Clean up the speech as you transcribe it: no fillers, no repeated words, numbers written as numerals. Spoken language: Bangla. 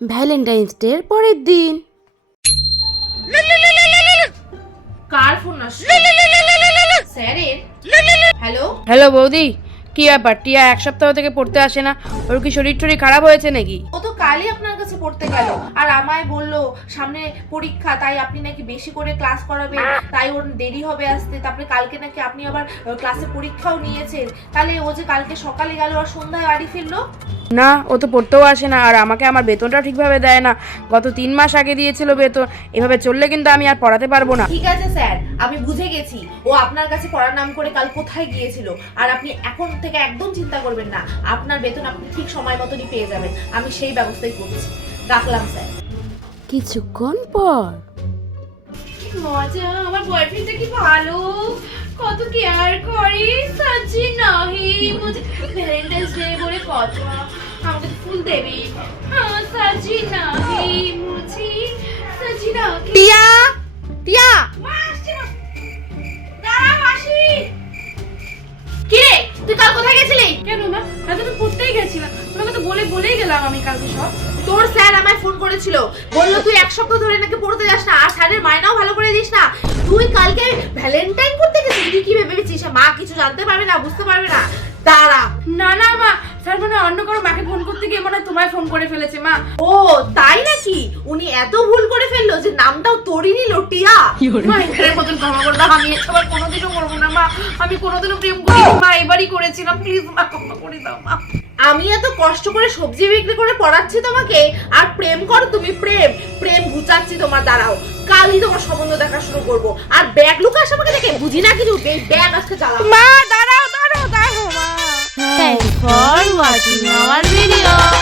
ভ্যালেন্টাইন্স ডে এর পরের দিন। কার ফোন আসছে? স্যারের। হ্যালো হ্যালো বৌদি, কি ব্যাপার? টিয়া এক সপ্তাহ থেকে পড়তে আসে না, ওর কি শরীর টরীর খারাপ হয়েছে নাকি? ও তো কালই আপনার কাছে পড়তে গেল আর আমায় বললো সামনে পরীক্ষা, তাই আপনি নাকি বেশি করে ক্লাস করাবেন, তাই ওর দেরি হবে আসতে। তারপরে কালকে নাকি আপনি আবার ক্লাসে পরীক্ষাও নিয়েছেন। তাহলে ও যে কালকে সকালে গেল আর সন্ধ্যায় বাড়ি ফিরলো। না, ও তো পড়তেও আসে না, আর আমাকে আমার বেতনটাও ঠিকভাবে দেয় না। গত 3 মাস আগে দিয়েছিল বেতন। এভাবে চললে কিন্তু আমি আর পড়াতে পারবো না। ঠিক আছে স্যার, আমি বুঝে গেছি ও আপনার কাছে পড়ার নাম করে কাল কোথায় গিয়েছিল। আর আপনি এখন থেকে একদম চিন্তা করবেন না, আপনার বেতন আপনি ঠিক সময় মতনই পেয়ে যাবেন। আমি সেই ব্যবস্থাই করছি। রাখলাম স্যার। কিছুক্ষণ পর। কি মজা, আমার বয়ফ্রেন্ডটা কি ভালো, কত কেয়ার করে। সাজি নাহি মুঝে ভ্যালেন্টাইন্স ডে বলে কথা, আমাকে ফুল দেবে। হ্যাঁ সাজি নাহি মুঝে, সাজি নাহি। টিয়া, টিয়া, দাঁড়াও আসি। কি রে, তুই কাল কোথায় গেছিলি? কেন মা? আমি তো পড়তেই গেছিলাম, তোমাকে তো বলেই গেলাম আমি কালকে সব। তোর স্যার আমায় ফোন করেছিল, বললো তুই এক সপ্তাহ ধরে নাকি পড়তে যাস না আর স্যারের মাইনাও ভালো করে দিস না। তুই কালকে ভ্যালেন্টাইন করতে গেছিস? তুই কি ভেবেছিস মা কিছু জানতে পারবে না, বুঝতে পারবে না? দাঁড়া। না না মা, স্যার মনে হয় অন্য কারো মাকে ফোন করতে গিয়ে মনে হয় তোমায় ফোন করে ফেলেছে মা। ও তাই নাকি? উনি এত ভুল করে ফেললো যে নামটাও তোরই নিল, টিয়া। মা এবারের মতন ক্ষমা করে দাও, আমি এসব আর কোনোদিনও করবো না মা। আমি কোনোদিনও প্রেম করিনি মা, এবারই করেছিলাম, প্লিজ মা ক্ষমা করে দাও মা। আমি এত কষ্ট করে সবজি বিক্রি করে পড়াচ্ছি তোমাকে, আর প্রেম করো তুমি? প্রেম প্রেম ঘুচাচ্ছি তোমার। দাঁড়াও, কালই তোমার সম্বন্ধ দেখা শুরু করবো। আর ব্যাগ লুকাস আমাকে দেখে? বুঝি না কিছু, ব্যাগ আজকে চালাও। মা দাঁড়াও দাঁড়াও দাঁড়াও মা। Thanks for watching our video.